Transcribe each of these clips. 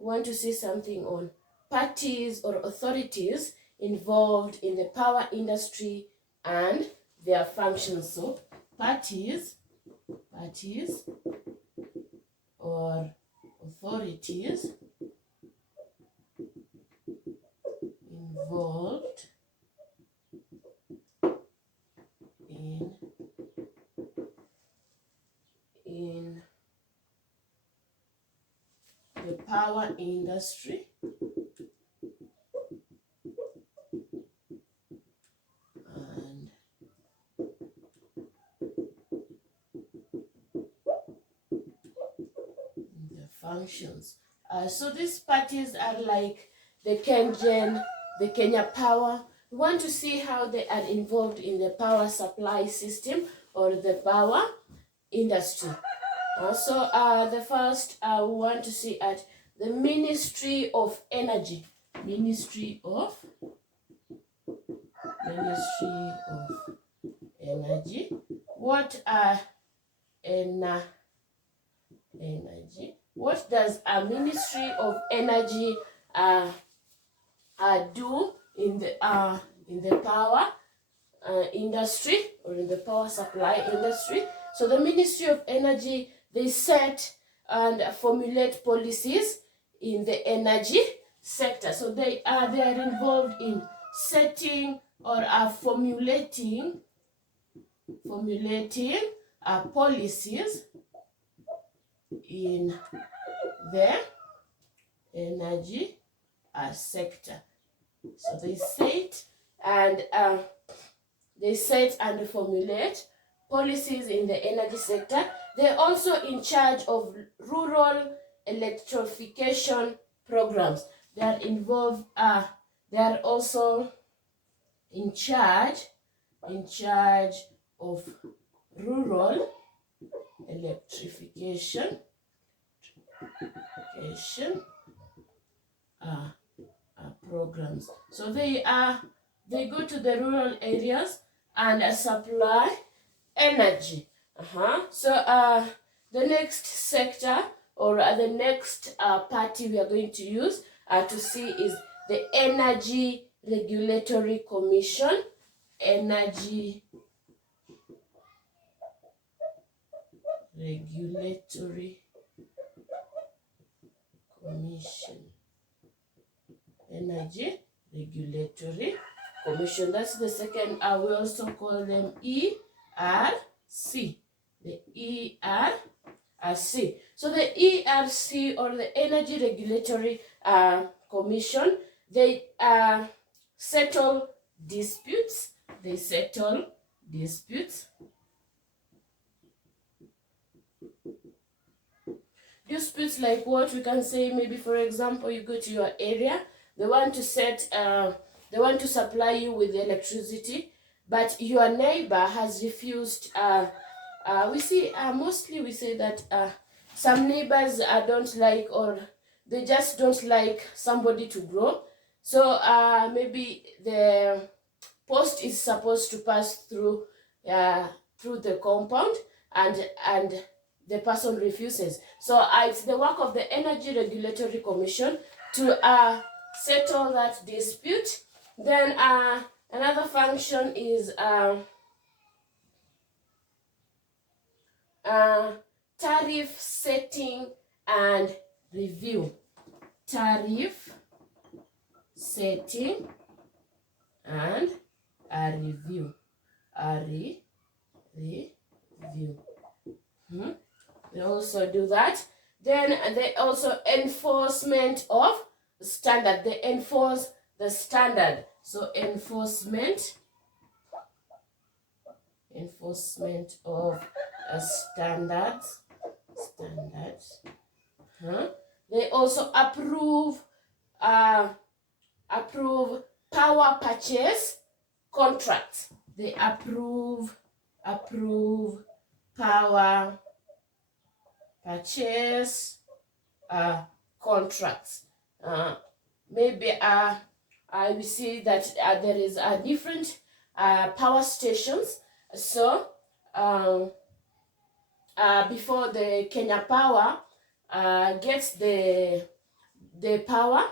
want to see something on parties or authorities involved in the power industry and their functions. So parties or authorities involved in the power industry and the functions. So these parties are like the KENGEN, the Kenya Power. We want to see how they are involved in the power supply system or the power industry. So the first we want to see at the Ministry of Energy. Ministry of Energy. What are energy? What does a Ministry of Energy do in the power industry or in the power supply industry? So the Ministry of Energy, they set and formulate policies in the energy sector. So they are involved in setting or formulating policies in the energy sector. So they set and formulate policies in the energy sector. They're also in charge of rural electrification programs. They are involved. They are also in charge of rural electrification programs. So they go to the rural areas and supply energy. So the next sector or the next party we are going to use to see is the Energy Regulatory Commission. Energy Regulatory Commission. Energy Regulatory Commission. That's the second. We also call them ERC. The ERC. So the ERC or the Energy Regulatory Commission, they settle disputes. They settle disputes. Disputes like what? We can say maybe, for example, you go to your area, they want to supply you with electricity, but your neighbor has refused. Mostly we say that some neighbors don't like, or they just don't like somebody to grow. So maybe the post is supposed to pass through the compound, and the person refuses. So it's the work of the Energy Regulatory Commission to settle that dispute. Then another function is tariff setting and review. Tariff setting and review. They also do that. Then they also enforcement of standard. They enforce the standard. So enforcement of standards. They also approve power purchase contracts. They approve power purchase contracts. Maybe we see that there is different power stations. So before the Kenya Power gets the the power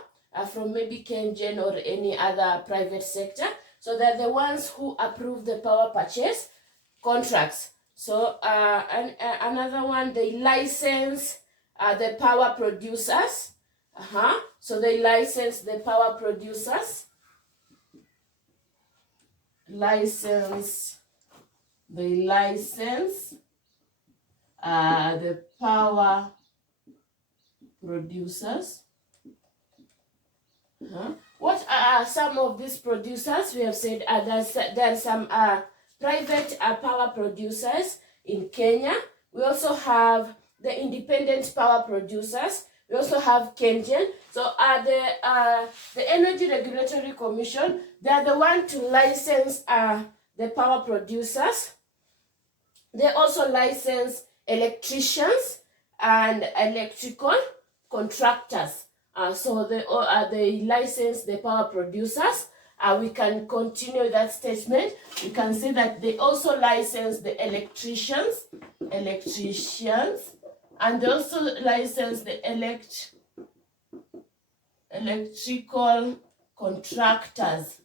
from maybe KENGEN or any other private sector. So they're the ones who approve the power purchase contracts. So another one, they license the power producers. So they license the power producers. They license the power producers. What are some of these producers? We have said there are some private power producers in Kenya. We also have the independent power producers. We also have KENGEN. So the Energy Regulatory Commission, they are the one to license the power producers. They also license electricians and electrical contractors. So they license the power producers. We can continue that statement. We can say that they also license the electricians, and they also license the electrical contractors.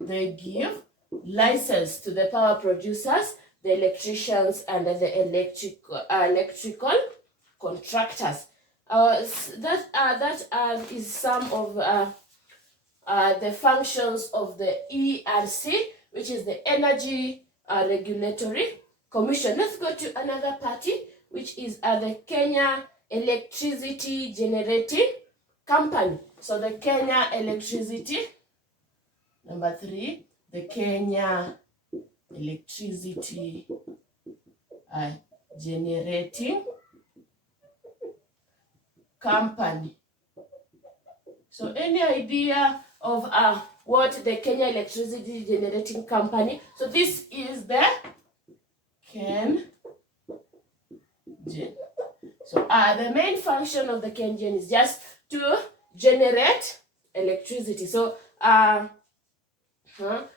They give license to the power producers, the electricians, and the electrical contractors. That is some of the functions of the ERC, which is the Energy Regulatory Commission. Let's go to another party, which is the Kenya Electricity Generating Company. So the Kenya Electricity, number 3, the Kenya Electricity Generating Company. So any idea of what the Kenya Electricity Generating Company? So this is the KENGEN. So the main function of the KENGEN is just to generate electricity. So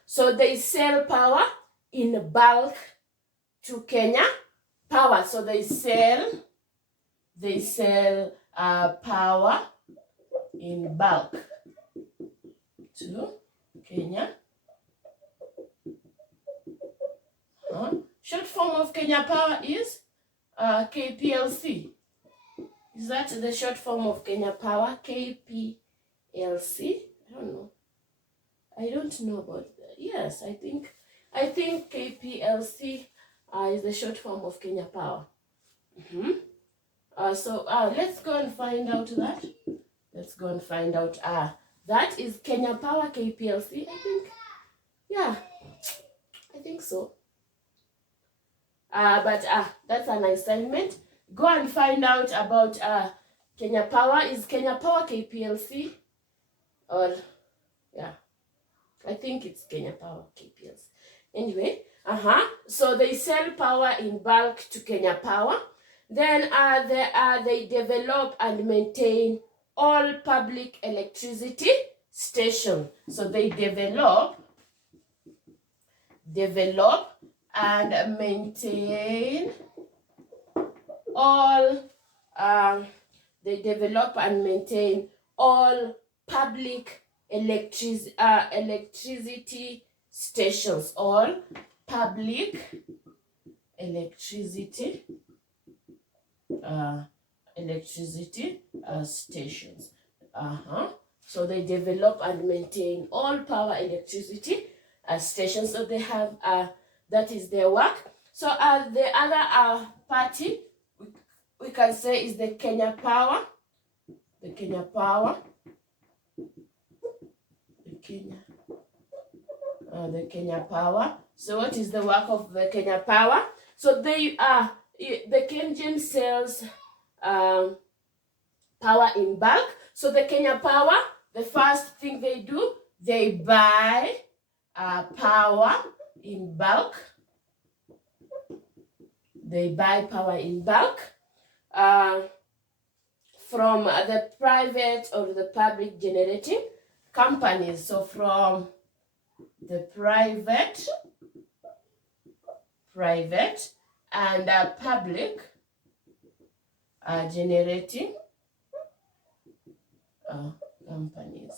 so they sell power in bulk to Kenya Power. So they sell power in bulk to Kenya. Short form of Kenya Power is KPLC. Is that the short form of Kenya Power? KPLC? I don't know about that. Yes, I think KPLC is the short form of Kenya Power. So let's go and find out that. Let's go and find out. That is Kenya Power, KPLC. I think, yeah, I think so. But that's an assignment. Go and find out about Kenya Power. Is Kenya Power KPLC? Or, yeah, I think it's Kenya Power KPLC. Anyway, so they sell power in bulk to Kenya Power. Then they develop and maintain all public electricity stations. So they develop and maintain all public electricity stations. All public electricity stations. So they develop and maintain all power electricity stations. So they have that is their work. So the other party we can say is the Kenya Power. The Kenya Power. The Kenya Power. So what is the work of the Kenya Power? So they the KENGEN sells power in bulk. So the Kenya Power, the first thing they do, they buy power in bulk. They buy power in bulk from the private or the public generating companies. So from the private and public generating companies.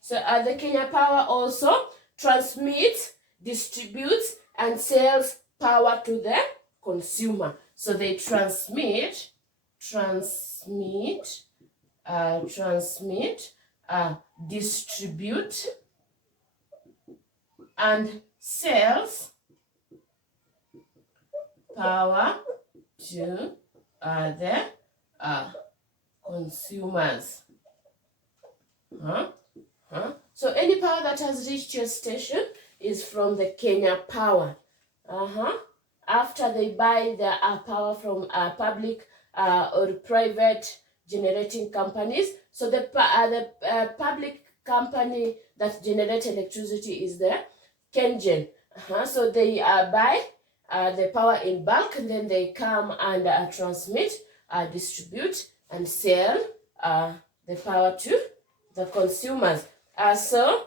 So the Kenya Power also transmits, distributes, and sells power to the consumer. So they transmit, distribute, and sells power to the consumers. So any power that has reached your station is from the Kenya Power. After they buy the power from public or private generating companies, so the public company that generates electricity is the KENGEN. So they buy the power in bulk, and then they come and transmit, distribute, and sell the power to the consumers. So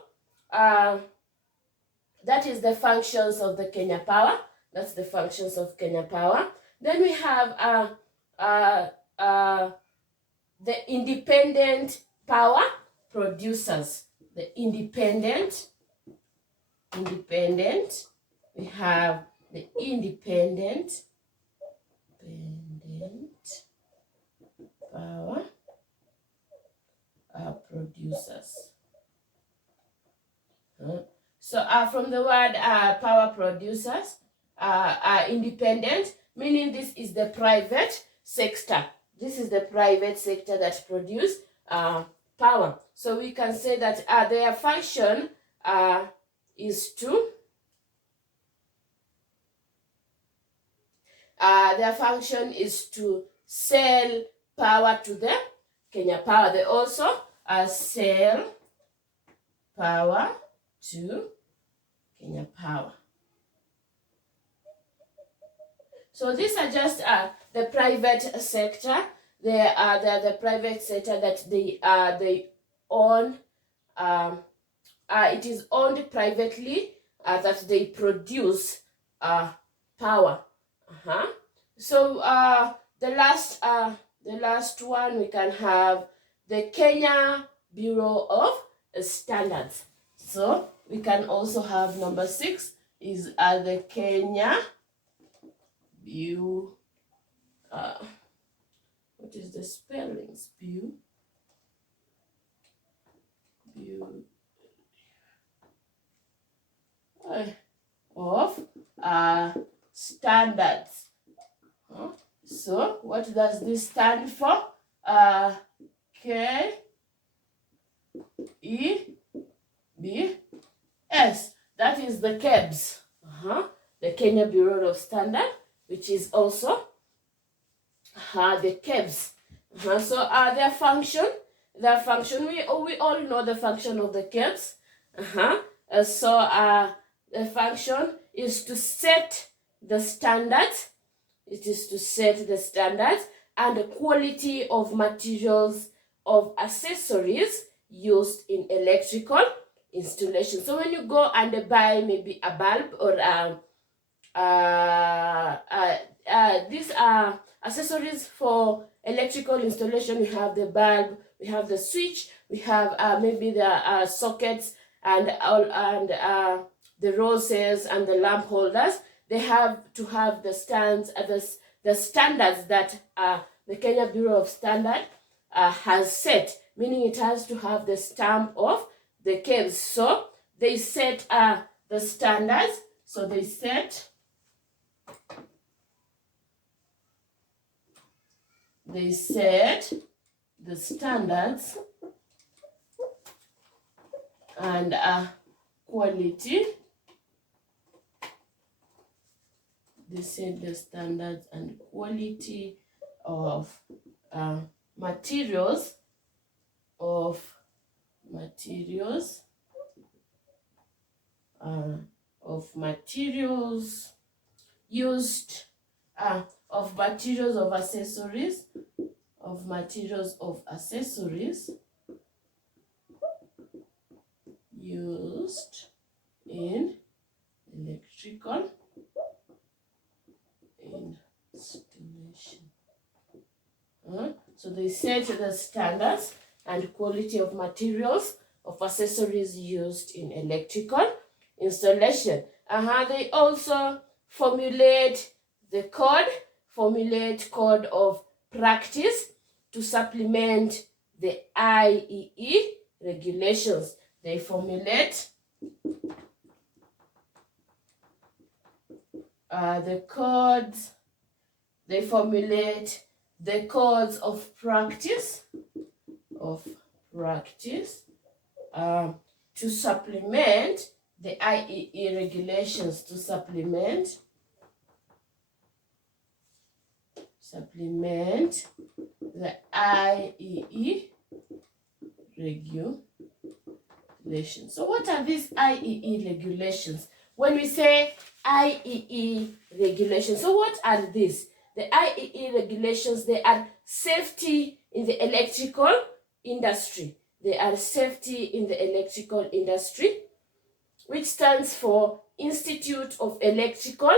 that is the functions of the Kenya Power. That's the functions of Kenya Power. Then we have the independent power producers. The independent. We have the independent power producers. So from the word power producers, independent, meaning this is the private sector. This is the private sector that produce power. So we can say that their function is to sell power to the Kenya Power. They also sell power to Kenya Power. So these are just the private sector. They are the private sector that they own. It is owned privately that they produce power. So the last one we can have the Kenya Bureau of Standards. So we can also have number 6 is the Kenya Bureau. What is the spellings? Bureau of Standards. So what does this stand for? KEBS. That is the KEBS. The Kenya Bureau of Standard, which is also the KEBS. So their function, we all know the function of the KEBS. So the function is to set the standards. It is to set the standards and the quality of materials of accessories used in electrical installation. So when you go and buy maybe a bulb or these are accessories for electrical installation. We have the bulb, we have the switch, we have maybe the sockets and the roses and the lamp holders. They have to have the stands, the standards that the Kenya Bureau of Standard has set, meaning it has to have the stamp of the KEBS. So they set the standards. So they set the standards and quality. They set the standards and quality of materials used, of materials of accessories used in electrical installation. So they set the standards and quality of materials of accessories used in electrical installation. They also formulate code of practice to supplement the IEE regulations. They formulate the codes. They formulate the codes of practice to supplement the IEE regulations, to supplement the IEE regulations. So what are these IEE regulations? When we say IEE regulations, so what are these? The IEE regulations, they are safety in the electrical industry. They are safety in the electrical industry, which stands for Institute of Electrical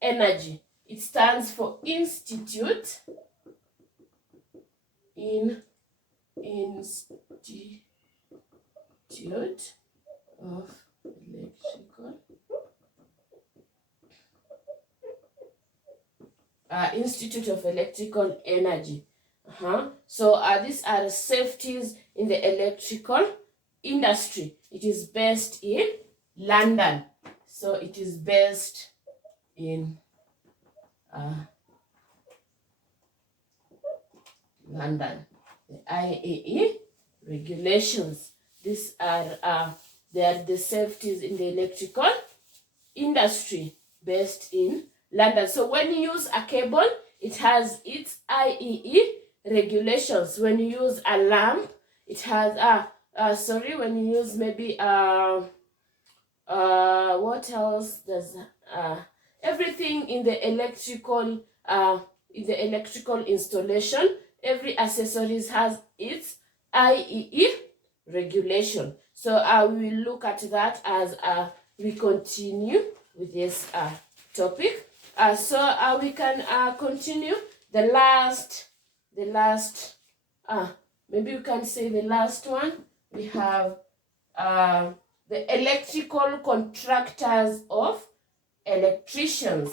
Energy. It stands for Institute of Electrical Institute of Electrical Energy. So these are safeties in the electrical industry. It is based in London. So it is based in London. The IEE regulations. These are they are the safeties in the electrical industry based in London. So when you use a cable, it has its IEE regulations. When you use a lamp, it has when you use maybe what else does everything in the electrical installation, every accessories has its IEE regulation. So we will look at that as we continue with this topic. So we can continue the last maybe you can say the last one. We have the electrical contractors of electricians.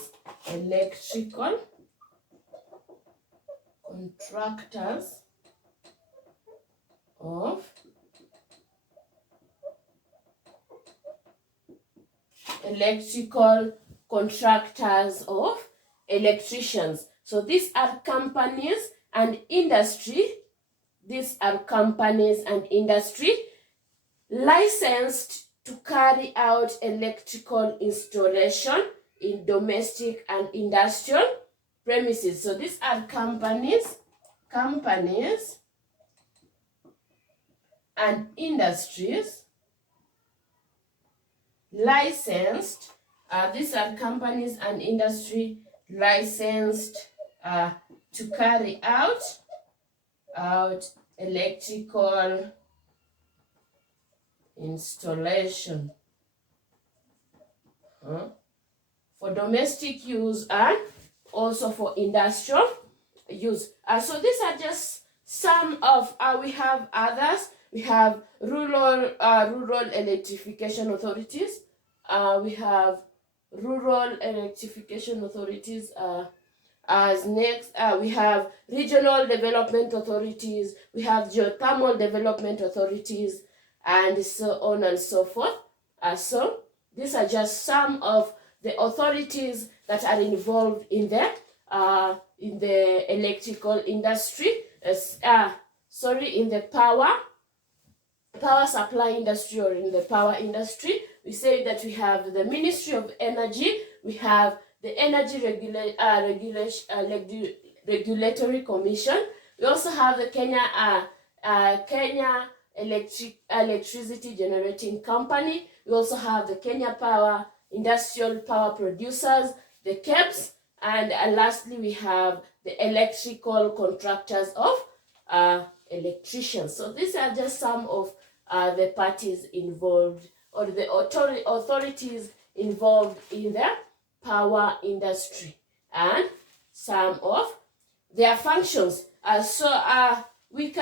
Electrical contractors of electricians. So these are companies and industry. These are companies and industry licensed to carry out electrical installation in domestic and industrial premises. So these are companies and industries licensed. These are companies and industry licensed to carry out electrical installation for domestic use and also for industrial use. So these are just some of we have others. We have rural electrification authorities. We have rural electrification authorities. As next, we have regional development authorities. We have geothermal development authorities, and so on and so forth. So these are just some of the authorities that are involved in the electrical industry. In the power supply industry, or in the power industry. We say that we have the Ministry of Energy. We have the Energy Regulatory Commission. We also have the Kenya Electricity Generating Company. We also have the Kenya Power Industrial Power Producers, the KEBS, and lastly we have the electrical contractors of electricians. So these are just some of the parties involved, or the authorities involved in the power industry, and some of their functions. So we can